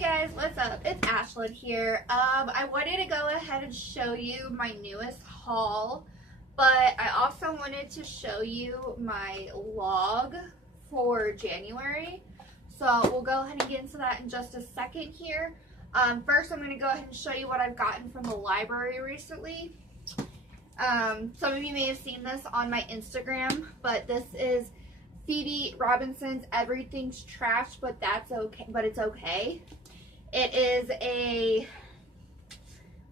Guys, what's up? It's Ashlyn here. I wanted to go ahead and show you my newest haul, but I also wanted to show you my log for January. So we'll go ahead and get into that in just a second here. First, I'm going to go ahead and show you what I've gotten from the library recently. Some of you may have seen this on my Instagram, but this is Phoebe Robinson's Everything's Trash, but that's okay, but it's okay. It is a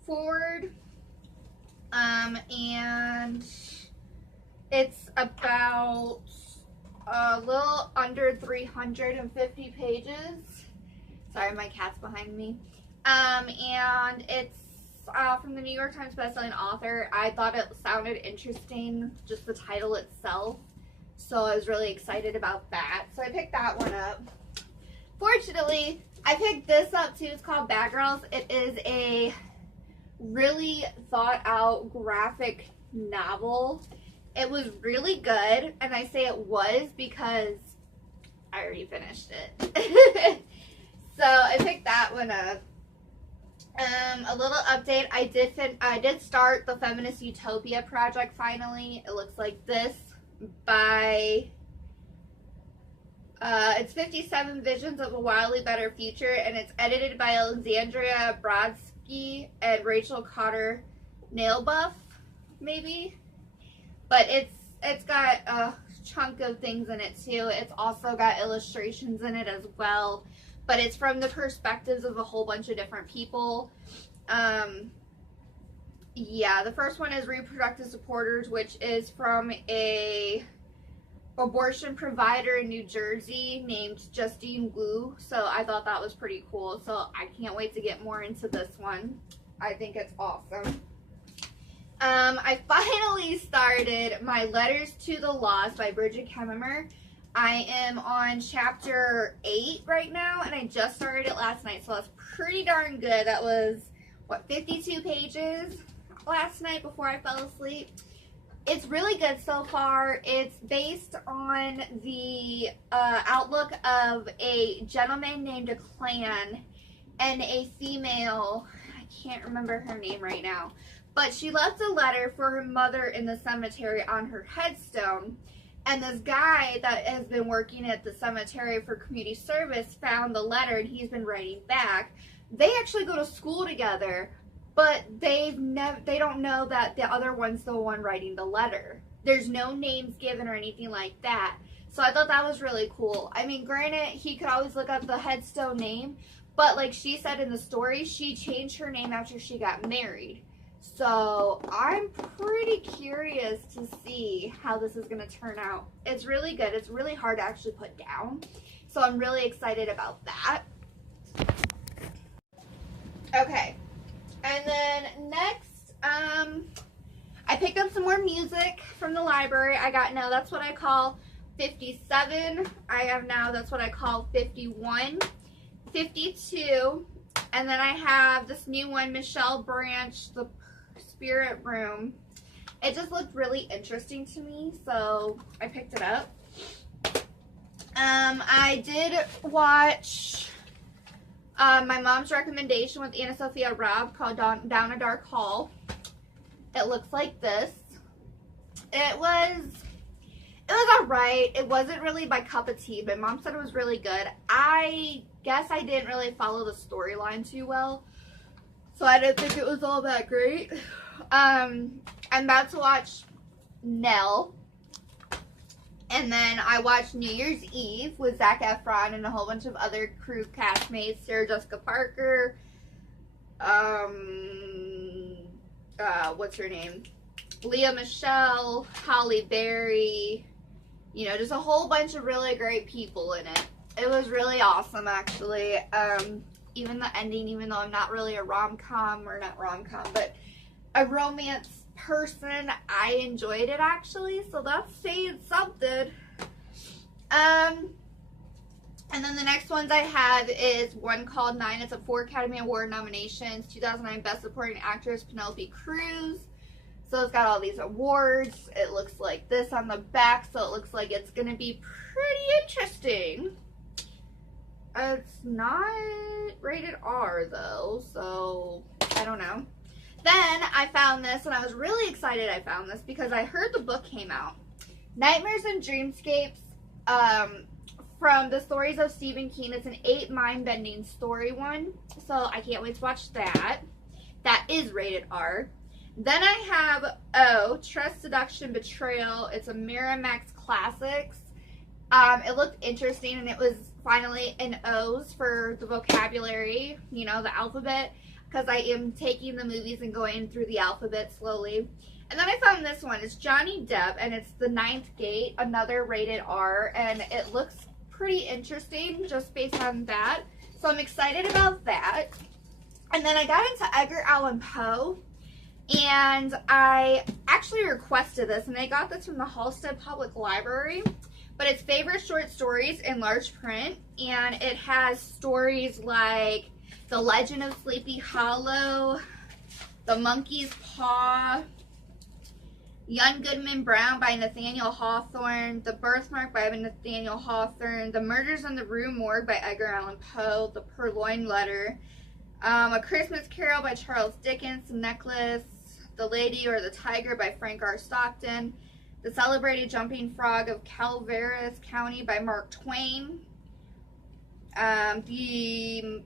forward, and it's about a little under 350 pages. Sorry, my cat's behind me. And it's from the New York Times bestselling author. I thought it sounded interesting, just the title itself. So I was really excited about that. So I picked that one up. Fortunately, I picked this up too. It's called Bad Girls. It is a really thought out graphic novel. It was really good. And I say it was because I already finished it. So I picked that one up. A little update. I did start the Feminist Utopia project finally. It looks like this by it's 57 Visions of a Wildly Better Future, and it's edited by Alexandria Brodsky and Rachel Cotter Nailbuff, maybe. But it's got a chunk of things in it too. It's also got illustrations in it as well. But it's from the perspectives of a whole bunch of different people. Yeah, the first one is Reproductive Supporters, which is from a abortion provider in New Jersey named Justine Wu. So I thought that was pretty cool. So I can't wait to get more into this one. I think it's awesome. I finally started my Letters to the Lost by Bridget Kemmerer. I am on chapter 8 right now, and I just started it last night, so that's pretty darn good. That was, what, 52 pages last night before I fell asleep. It's really good so far. It's based on the outlook of a gentleman named Clan and a female, I can't remember her name right now, but she left a letter for her mother in the cemetery on her headstone. And this guy that has been working at the cemetery for community service found the letter, and he's been writing back. They actually go to school together, but they don't know that the other one's the one writing the letter. There's no names given or anything like that. So I thought that was really cool. I mean, granted, he could always look up the headstone name, but like she said in the story, she changed her name after she got married. So I'm pretty curious to see how this is going to turn out. It's really good. It's really hard to actually put down. So I'm really excited about that. Okay. And then next, I picked up some more music from the library. I got now that's what I call 57. I have now that's what I call 51, 52. And then I have this new one, Michelle Branch, The Spirit Room. It just looked really interesting to me, so I picked it up. I did watch my mom's recommendation with Anna Sophia Robb called Down a Dark Hall. It looks like this. It was alright. It wasn't really my cup of tea, but Mom said it was really good. I guess I didn't really follow the storyline too well, so I didn't think it was all that great. I'm about to watch Nell, and then I watched New Year's Eve with Zac Efron and a whole bunch of other crew castmates, Sarah Jessica Parker, what's her name, Leah Michelle, Halle Berry, you know, just a whole bunch of really great people in it. It was really awesome, actually. Even the ending, even though I'm not really a rom-com, or not rom-com, but a romance person, I enjoyed it, actually. So that's saying something. And then the next ones I have is one called 9. It's a 4 Academy Award nominations. 2009 Best Supporting Actress, Penelope Cruz. So it's got all these awards. It looks like this on the back, so it looks like it's going to be pretty interesting. It's not rated R though, so I don't know. Then I found this, and I was really excited I found this because I heard the book came out. Nightmares and Dreamscapes, from the stories of Stephen King. It's an 8 mind-bending story one, so I can't wait to watch that. That is rated R. Then I have Trust, Seduction, Betrayal. It's a Miramax Classics. It looked interesting, and it was finally in O's for the vocabulary, you know, the alphabet, because I am taking the movies and going through the alphabet slowly. And then I found this one. It's Johnny Depp, and it's The Ninth Gate, another rated R, and it looks pretty interesting just based on that. So I'm excited about that. And then I got into Edgar Allan Poe, and I actually requested this, and I got this from the Halstead Public Library. But it's favorite short stories in large print, and it has stories like The Legend of Sleepy Hollow, The Monkey's Paw, Young Goodman Brown by Nathaniel Hawthorne, The Birthmark by Nathaniel Hawthorne, The Murders in the Rue Morgue by Edgar Allan Poe, The Purloined Letter, A Christmas Carol by Charles Dickens, The Necklace, The Lady or the Tiger by Frank R. Stockton, The Celebrated Jumping Frog of Calaveras County by Mark Twain, The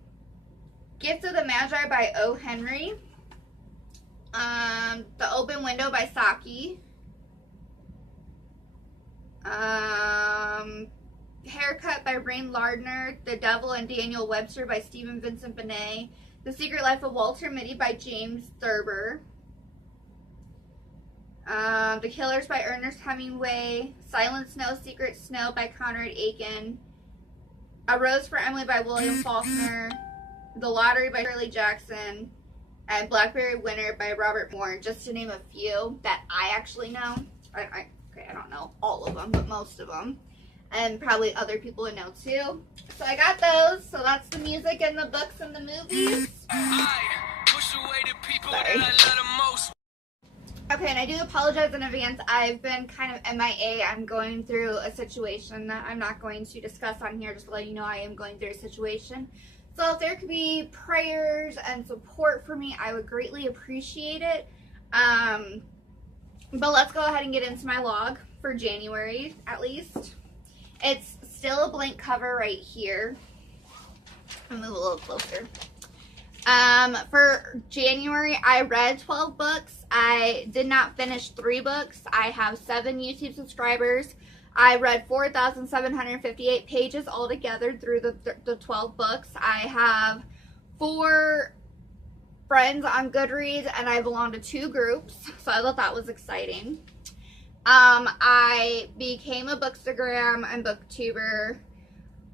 Gift of the Magi by O. Henry, The Open Window by Saki, Haircut by Rain Lardner, The Devil and Daniel Webster by Stephen Vincent Benet, The Secret Life of Walter Mitty by James Thurber, The Killers by Ernest Hemingway, Silent Snow, Secret Snow by Conrad Aiken, A Rose for Emily by William Faulkner, The Lottery by Shirley Jackson, and Blackberry Winter by Robert Moore, just to name a few that I actually know. Okay, I don't know all of them, but most of them. And probably other people would know too. So I got those. So that's the music and the books and the movies. Okay, and I do apologize in advance. I've been kind of MIA. I'm going through a situation that I'm not going to discuss on here. Just to let you know I am going through a situation. So if there could be prayers and support for me, I would greatly appreciate it. But let's go ahead and get into my log for January, at least. It's still a blank cover right here. I'll move a little closer. For January, I read 12 books. I did not finish 3 books. I have 7 YouTube subscribers. I read 4,758 pages altogether through the 12 books. I have 4 friends on Goodreads, and I belong to 2 groups, so I thought that was exciting. I became a Bookstagram and Booktuber,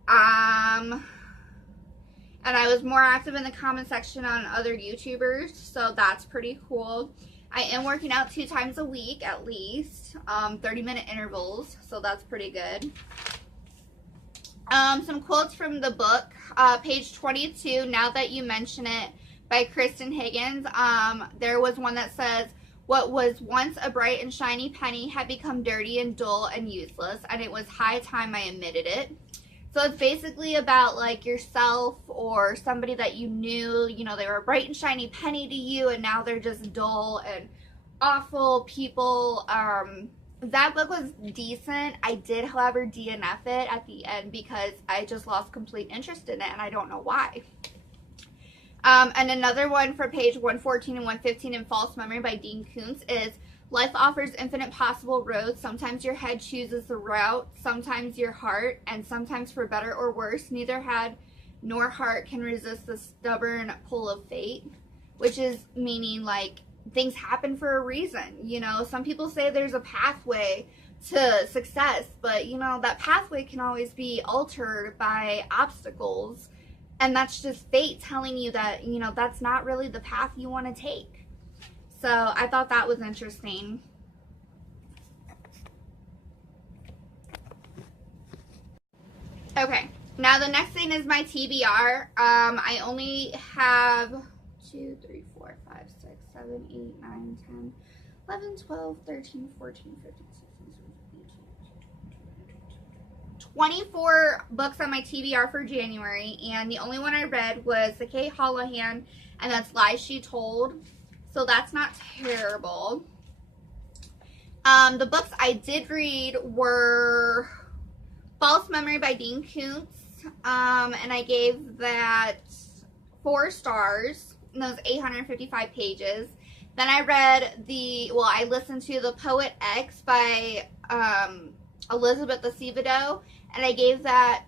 and I was more active in the comment section on other YouTubers, so that's pretty cool. I am working out 2 times a week at least, 30-minute intervals, so that's pretty good. Some quotes from the book, page 22, Now That You Mention It, by Kristen Higgins. There was one that says, what was once a bright and shiny penny had become dirty and dull and useless, and it was high time I admitted it. So it's basically about like yourself or somebody that you knew, you know, they were a bright and shiny penny to you, and now they're just dull and awful people. That book was decent. I did, however, DNF it at the end because I just lost complete interest in it, and I don't know why. And another one for page 114 and 115 in False Memory by Dean Koontz is, life offers infinite possible roads. Sometimes your head chooses the route, sometimes your heart, and sometimes for better or worse, neither head nor heart can resist the stubborn pull of fate, which is meaning like things happen for a reason. You know, some people say there's a pathway to success, but you know, that pathway can always be altered by obstacles. And that's just fate telling you that, you know, that's not really the path you want to take. So I thought that was interesting. Okay, now the next thing is my TBR. I only have 2, 3, 4, 5, 6, 7, 8, 9, 10, 11, 12, 13, 14, 15, 16, 17, 18, 24 books on my TBR for January, and the only one I read was the Kate Houlihan, and that's Lies She Told. So that's not terrible. The books I did read were False Memory by Dean Koontz, and I gave that 4 stars, and those 855 pages. Then I read I listened to The Poet X by Elizabeth Acevedo, and I gave that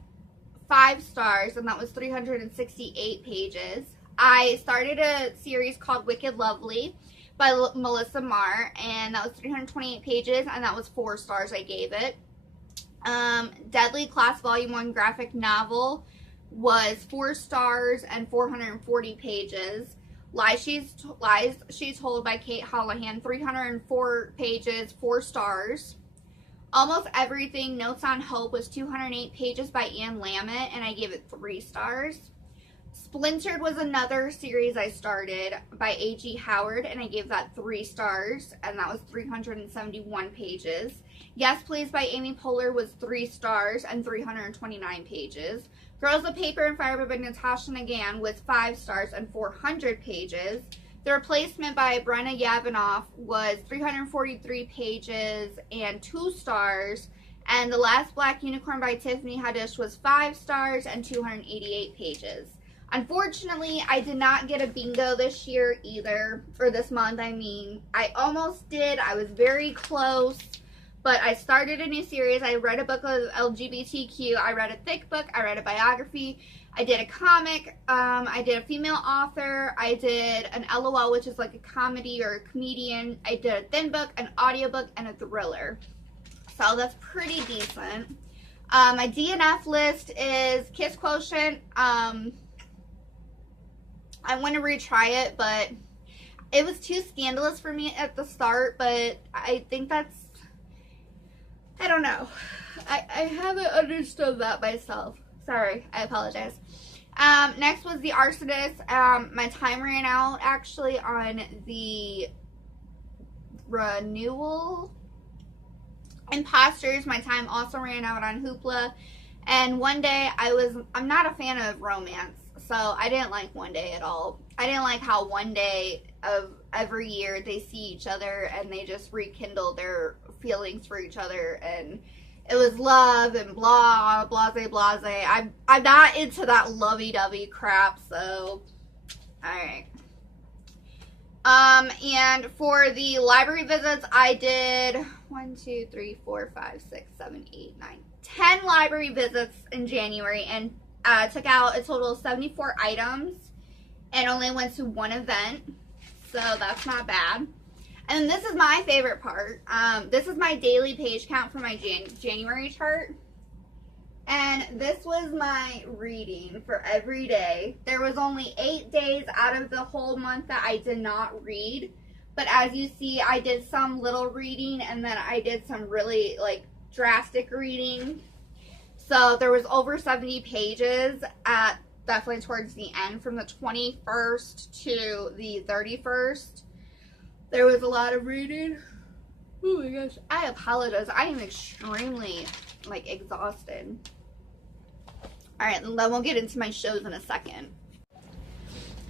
5 stars, and that was 368 pages. I started a series called Wicked Lovely by Melissa Marr, and that was 328 pages, and that was 4 stars I gave it. Deadly Class Volume 1 graphic novel was 4 stars and 440 pages. Lies She Told by Kate Houlihan, 304 pages, 4 stars. Almost Everything, Notes on Hope was 208 pages by Anne Lamott, and I gave it 3 stars. Splintered was another series I started by A.G. Howard, and I gave that 3 stars, and that was 371 pages. Yes Please by Amy Poehler was 3 stars and 329 pages. Girls of Paper and Fire by Natasha Ngan was 5 stars and 400 pages. The Replacement by Brenna Yavinoff was 343 pages and 2 stars. And The Last Black Unicorn by Tiffany Haddish was 5 stars and 288 pages. Unfortunately, I did not get a bingo this year either, or this month, I mean. I almost did. I was very close, but I started a new series. I read a book of LGBTQ. I read a thick book. I read a biography. I did a comic. I did a female author. I did an LOL, which is like a comedy or a comedian. I did a thin book, an audiobook, and a thriller. So that's pretty decent. My DNF list is Kiss Quotient. I want to retry it, but it was too scandalous for me at the start, but I think that's, I don't know. I haven't understood that myself. Sorry, I apologize. Next was The Arsonist. My time ran out actually on the renewal. Imposters, my time also ran out on Hoopla. And One Day, I'm not a fan of romance. So I didn't like One Day at all. I didn't like how one day of every year they see each other and they just rekindle their feelings for each other, and it was love and blah, blase, blase. I'm not into that lovey-dovey crap, so alright. And for the library visits, I did 10 library visits in January, and took out a total of 74 items and only went to 1 event, so that's not bad. And this is my favorite part. This is my daily page count for my January chart, and this was my reading for every day. There was only 8 days out of the whole month that I did not read, but as you see, I did some little reading, and then I did some really like drastic reading. So there was over 70 pages at definitely towards the end, from the 21st to the 31st. There was a lot of reading. Oh my gosh. I apologize. I am extremely like exhausted. Alright, then we'll get into my shows in a second.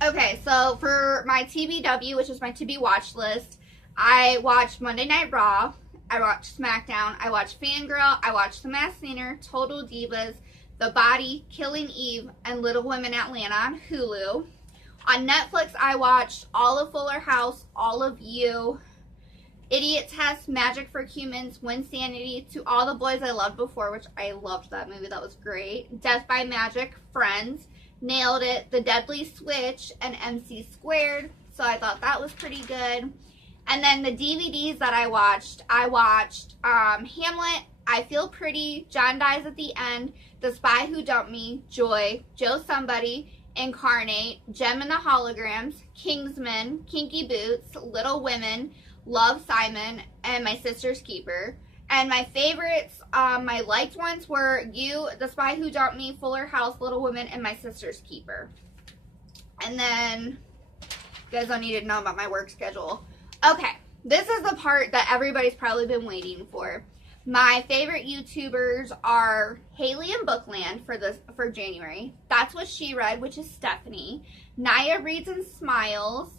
Okay, so for my TBW, which is my to be watch list, I watched Monday Night Raw. I watched SmackDown, I watched Fangirl, I watched The Masked Singer, Total Divas, The Body, Killing Eve, and Little Women Atlanta on Hulu. On Netflix, I watched all of Fuller House, all of You, Idiot Test, Magic for Humans, Winsanity, To All the Boys I Loved Before, which I loved that movie, that was great, Death by Magic, Friends, Nailed It, The Deadly Switch, and MC Squared, so I thought that was pretty good. And then the DVDs that I watched Hamlet, I Feel Pretty, John Dies at the End, The Spy Who Dumped Me, Joy, Joe Somebody, Incarnate, Gem and the Holograms, Kingsman, Kinky Boots, Little Women, Love, Simon, and My Sister's Keeper. And my favorites, my liked ones were You, The Spy Who Dumped Me, Fuller House, Little Women, and My Sister's Keeper. And then, you guys don't need to know about my work schedule. Okay, this is the part that everybody's probably been waiting for. My favorite YouTubers are Haley and Bookland for January. That's What She Read, which is Stephanie. Naya Reads and Smiles.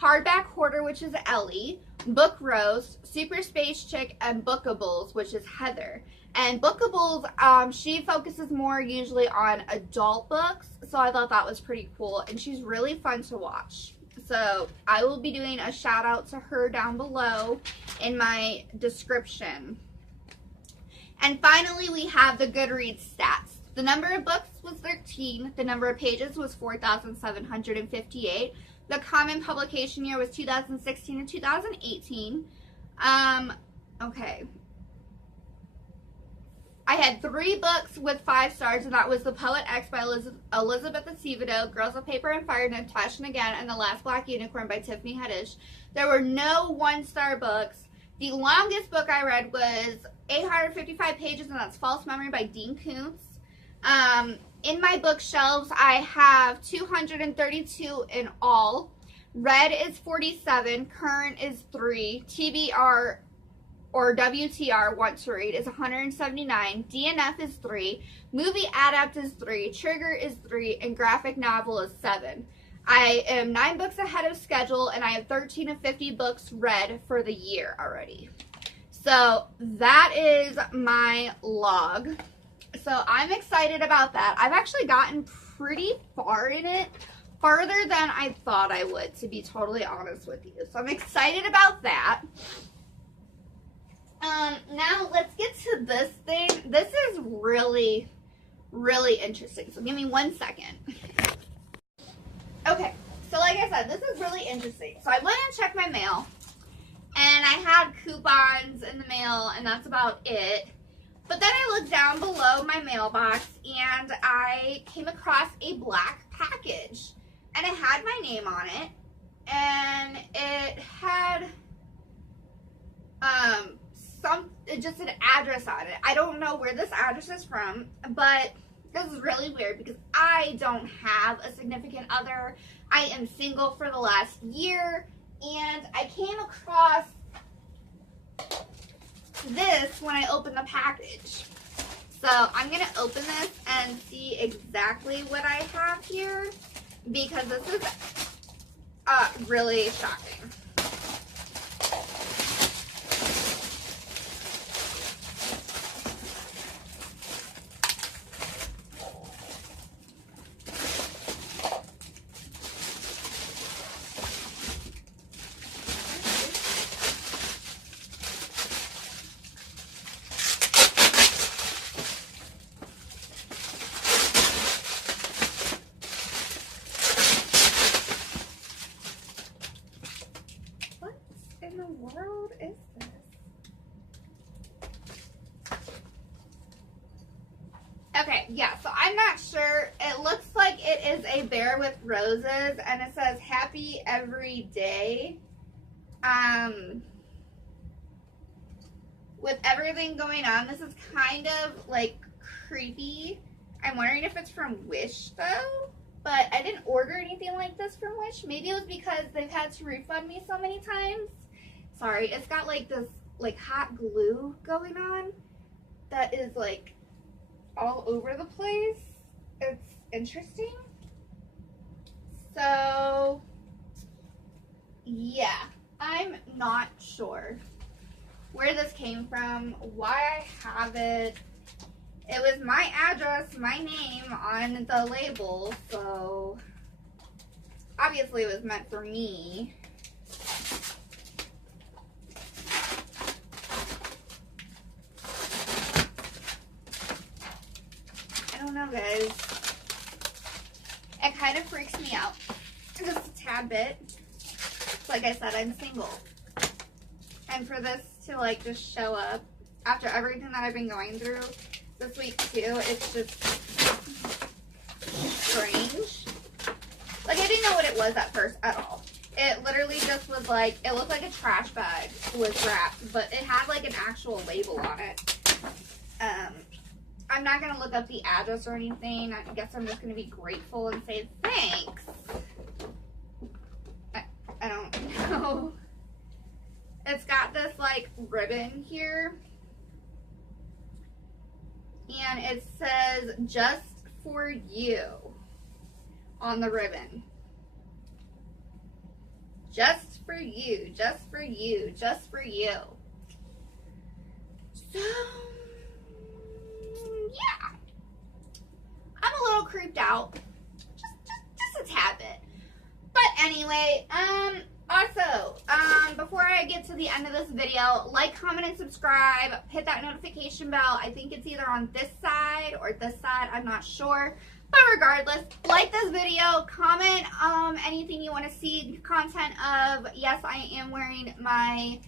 Hardback Hoarder, which is Ellie. Book Roast, Super Space Chick, and Bookables, which is Heather. And Bookables, she focuses more usually on adult books, so I thought that was pretty cool, and she's really fun to watch. So I will be doing a shout out to her down below in my description. And finally, we have the Goodreads stats. The number of books was 13. The number of pages was 4,758. The common publication year was 2016 and 2018. Okay. I had 3 books with 5 stars, and that was The Poet X by Elizabeth Acevedo, Girls of Paper and Fire, Natasha Again, and The Last Black Unicorn by Tiffany Haddish. There were no 1-star books. The longest book I read was 855 pages, and that's False Memory by Dean Koontz. In my bookshelves, I have 232 in all. Read is 47, current is 3, TBR or WTR, want to read, is 179, DNF is 3, movie adapt is 3, trigger is 3, and graphic novel is 7. I am 9 books ahead of schedule, and I have 13 of 50 books read for the year already. So that is my log. So I'm excited about that. I've actually gotten pretty far in it, farther than I thought I would, to be totally honest with you. So I'm excited about that. Now let's get to this thing. This is really, really interesting. So give me 1 second. Okay, so like I said, this is really interesting. So I went and checked my mail, and I had coupons in the mail, and that's about it. But then I looked down below my mailbox, and I came across a black package, and it had my name on it, and it had just an address on it. I don't know where this address is from, but this is really weird because I don't have a significant other. I am single for the last year, and I came across this when I opened the package. So I'm going to open this and see exactly what I have here, because this is really shocking. In the world is this? Okay, yeah, so I'm not sure. It looks like it is a bear with roses, and it says happy every day. With everything going on, this is kind of like creepy. I'm wondering if it's from Wish though, but I didn't order anything like this from Wish. Maybe it was because they've had to refund me so many times. Sorry, it's got like this like hot glue going on that is like all over the place. It's interesting. So yeah, I'm not sure where this came from, why I have it. It was my address, my name on the label, so obviously it was meant for me. I don't know, guys. It kind of freaks me out just a tad bit. Like I said, I'm single. And for this to like just show up after everything that I've been going through this week too, it's just strange. Like I didn't know what it was at first at all. It literally just was like, it looked like a trash bag was wrapped, but it had like an actual label on it. I'm not going to look up the address or anything. I guess I'm just going to be grateful and say thanks. I don't know. It's got this like ribbon here. says just for you on the ribbon. Just for you, just for you, just for you. So, yeah. I'm a little creeped out. Just a tad bit. But anyway, also, before I get to the end of this video, like, comment, and subscribe. Hit that notification bell. I think it's either on this side or this side. I'm not sure. But regardless, like this video, comment anything you want to see content of. Yes, I am wearing my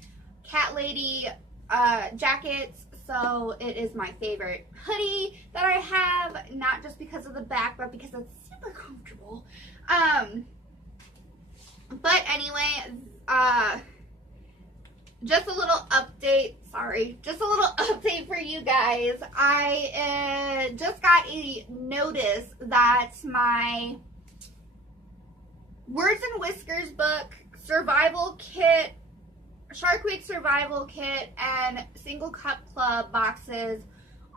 Cat Lady jackets. So it is my favorite hoodie that I have. Not just because of the back, but because it's super comfortable. But anyway, just a little update. Sorry, just a little update for you guys. I just got a notice that my Words and Whiskers book, survival kit, Shark Week survival kit, and Single Cup Club boxes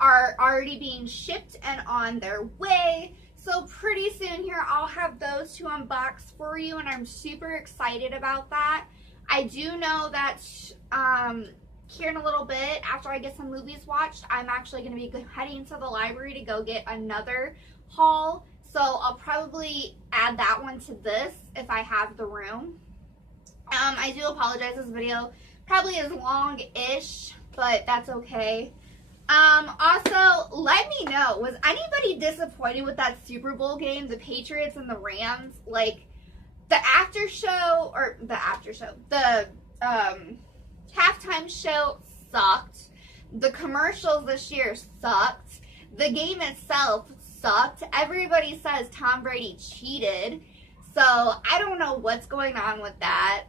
are already being shipped and on their way. So pretty soon here, I'll have those to unbox for you, and I'm super excited about that. I do know that here in a little bit, after I get some movies watched, I'm actually going to be heading to the library to go get another haul. So I'll probably add that one to this if I have the room. I do apologize, this video probably is long-ish, but that's okay. Also, let me know, was anybody disappointed with that Super Bowl game, the Patriots and the Rams? Like, the halftime show sucked. The commercials this year sucked. The game itself sucked. Everybody says Tom Brady cheated. So I don't know what's going on with that.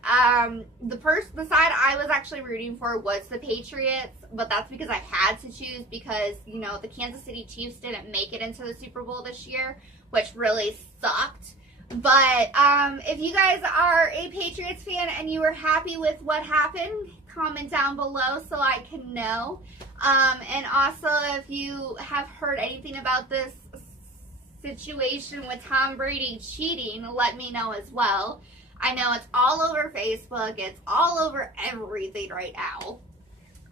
The side I was actually rooting for was the Patriots, but that's because I had to choose because, you know, the Kansas City Chiefs didn't make it into the Super Bowl this year, which really sucked. But if you guys are a Patriots fan and you were happy with what happened, comment down below so I can know. And also, if you have heard anything about this situation with Tom Brady cheating, let me know as well. I know it's all over Facebook. It's all over everything right now.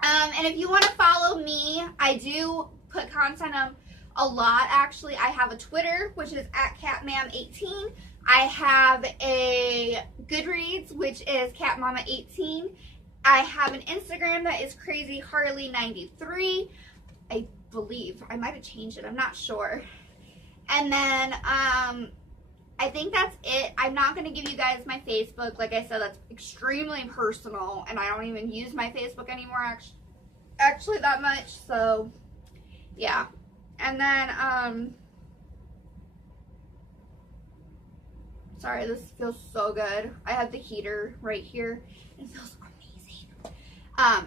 And if you want to follow me, I do put content on a lot, actually. I have a Twitter, which is @CatMam18. I have a Goodreads, which is CatMama18. I have an Instagram that is CrazyHarley93. I believe. I might have changed it. I'm not sure. And then, I think that's it. I'm not going to give you guys my Facebook. Like I said, that's extremely personal, and I don't even use my Facebook anymore, actually that much. So, yeah. And then, sorry, this feels so good. I have the heater right here. It feels amazing.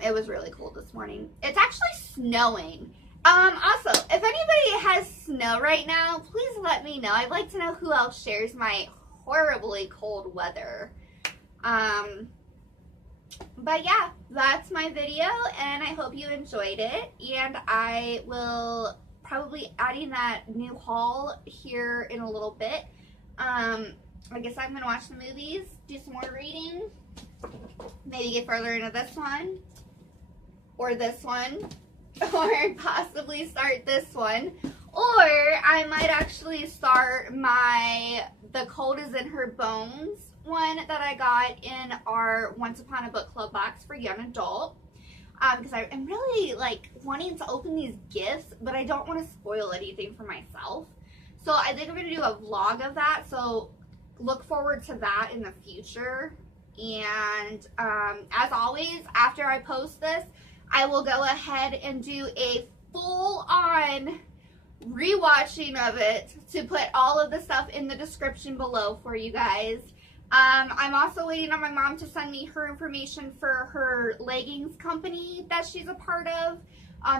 It was really cold this morning. It's actually snowing. Also, if anybody has snow right now, please let me know. I'd like to know who else shares my horribly cold weather. But yeah, that's my video, and I hope you enjoyed it. And I will probably adding that new haul here in a little bit. I guess I'm gonna watch the movies, do some more reading, maybe get further into this one, or this one, or possibly start this one, or I might actually start The Cold Is in Her Bones one that I got in our Once Upon a Book Club box for young adult, because I'm really like wanting to open these gifts, but I don't want to spoil anything for myself. So I think I'm going to do a vlog of that, so look forward to that in the future. And as always, after I post this, I will go ahead and do a full-on rewatching of it to put all of the stuff in the description below for you guys. I'm also waiting on my mom to send me her information for her leggings company that she's a part of,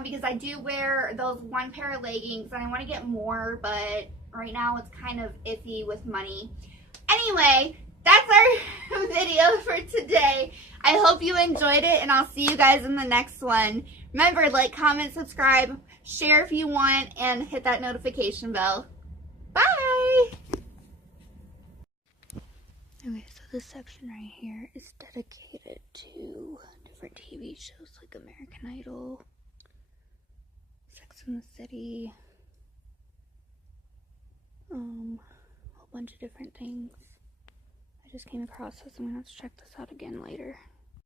because I do wear those one pair of leggings and I want to get more, but right now it's kind of iffy with money. Anyway, that's our video for today. I hope you enjoyed it, and I'll see you guys in the next one. Remember, like, comment, subscribe, share if you want, and hit that notification bell. Bye! Okay, so this section right here is dedicated to different TV shows like American Idol, Sex and the City, a whole bunch of different things. I just came across this. I'm gonna have to check this out again later.